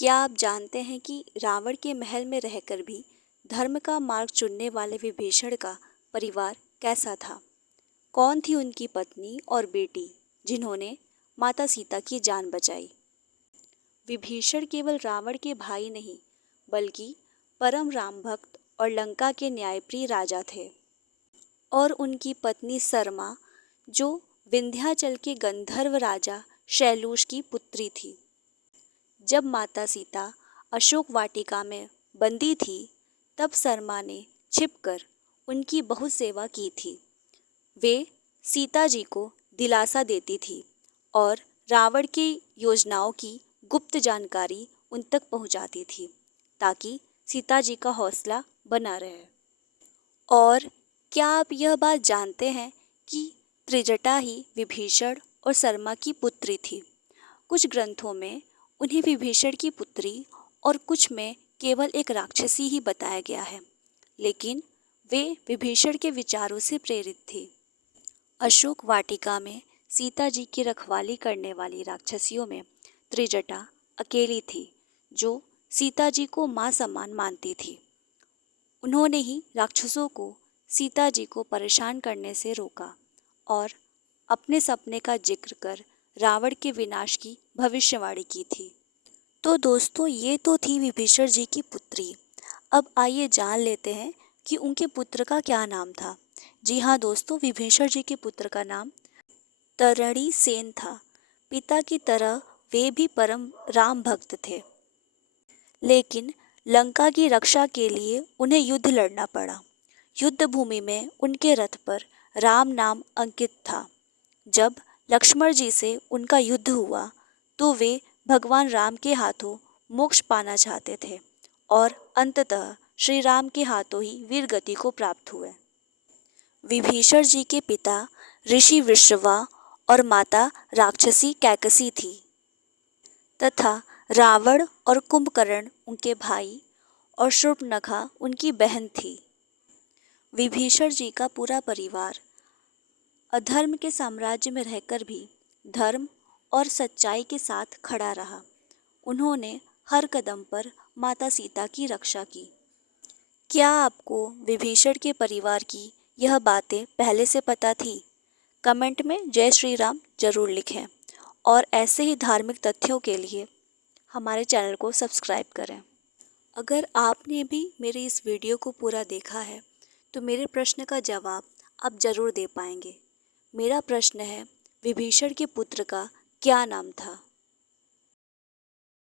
क्या आप जानते हैं कि रावण के महल में रहकर भी धर्म का मार्ग चुनने वाले विभीषण का परिवार कैसा था? कौन थी उनकी पत्नी और बेटी जिन्होंने माता सीता की जान बचाई? विभीषण केवल रावण के भाई नहीं, बल्कि परम राम भक्त और लंका के न्यायप्रिय राजा थे। और उनकी पत्नी सरमा, जो विंध्याचल के गंधर्व राजा शैलूष की पुत्री थी। जब माता सीता अशोक वाटिका में बंदी थी, तब सरमा ने छिपकर उनकी बहुत सेवा की थी। वे सीता जी को दिलासा देती थी और रावण की योजनाओं की गुप्त जानकारी उन तक पहुंचाती थी, ताकि सीता जी का हौसला बना रहे। और क्या आप यह बात जानते हैं कि त्रिजटा ही विभीषण और सरमा की पुत्री थी? कुछ ग्रंथों में उन्हें विभीषण की पुत्री और कुछ में केवल एक राक्षसी ही बताया गया है, लेकिन वे विभीषण के विचारों से प्रेरित थी। अशोक वाटिका में सीता जी की रखवाली करने वाली राक्षसियों में त्रिजटा अकेली थी, जो सीता जी को मां समान मानती थी। उन्होंने ही राक्षसों को सीता जी को परेशान करने से रोका और अपने सपने का जिक्र कर रावण के विनाश की भविष्यवाणी की थी। तो दोस्तों, ये तो थी विभीषण जी की पुत्री। अब आइए जान लेते हैं कि उनके पुत्र का क्या नाम था। जी हाँ दोस्तों, विभीषण जी के पुत्र का नाम तरणि सेन था। पिता की तरह वे भी परम राम भक्त थे, लेकिन लंका की रक्षा के लिए उन्हें युद्ध लड़ना पड़ा। युद्ध भूमि में उनके रथ पर राम नाम अंकित था। जब लक्ष्मण जी से उनका युद्ध हुआ, तो वे भगवान राम के हाथों मोक्ष पाना चाहते थे और अंततः श्री राम के हाथों ही वीर गति को प्राप्त हुए। विभीषण जी के पिता ऋषि विश्रवा और माता राक्षसी कैकसी थी, तथा रावण और कुंभकर्ण उनके भाई और शूर्पणखा उनकी बहन थी। विभीषण जी का पूरा परिवार अधर्म के साम्राज्य में रहकर भी धर्म और सच्चाई के साथ खड़ा रहा। उन्होंने हर कदम पर माता सीता की रक्षा की। क्या आपको विभीषण के परिवार की यह बातें पहले से पता थी? कमेंट में जय श्री राम जरूर लिखें और ऐसे ही धार्मिक तथ्यों के लिए हमारे चैनल को सब्सक्राइब करें। अगर आपने भी मेरे इस वीडियो को पूरा देखा है, तो मेरे प्रश्न का जवाब आप जरूर दे पाएंगे। मेरा प्रश्न है, विभीषण के पुत्र का क्या नाम था?